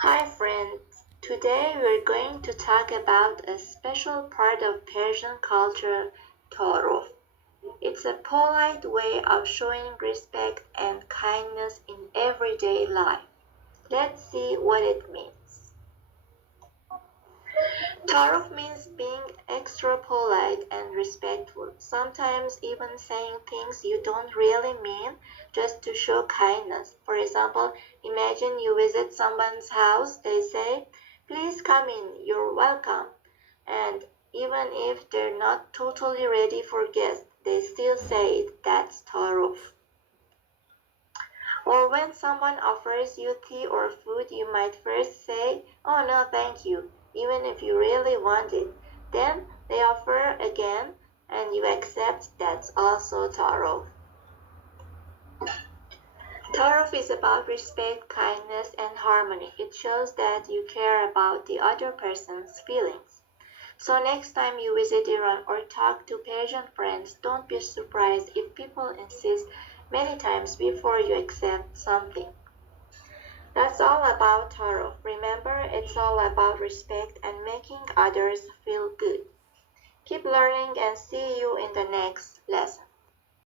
Hi friends, today we're going to talk about a special part of Persian culture, Toruf. It's a polite way of showing respect and kindness in everyday life. Let's see what it means. Toruf means being extra polite and respectful, sometimes even saying things you don't really mean just to show kindness. For example, imagine you visit someone's house, they say, "Please come in, you're welcome." And even if they're not totally ready for guests, they still say it. That's Toruf. Or when someone offers you tea or food, you might first say, "Oh no, thank you," even if you really want it. Then they offer again and you accept. That's also Tarov. Tarov is about respect, kindness, and harmony. It shows that you care about the other person's feelings. So next time you visit Iran or talk to Persian friends, don't be surprised if people insist many times before you accept something. That's all about Taro. Remember, it's all about respect and making others feel good. Keep learning and see you in the next lesson.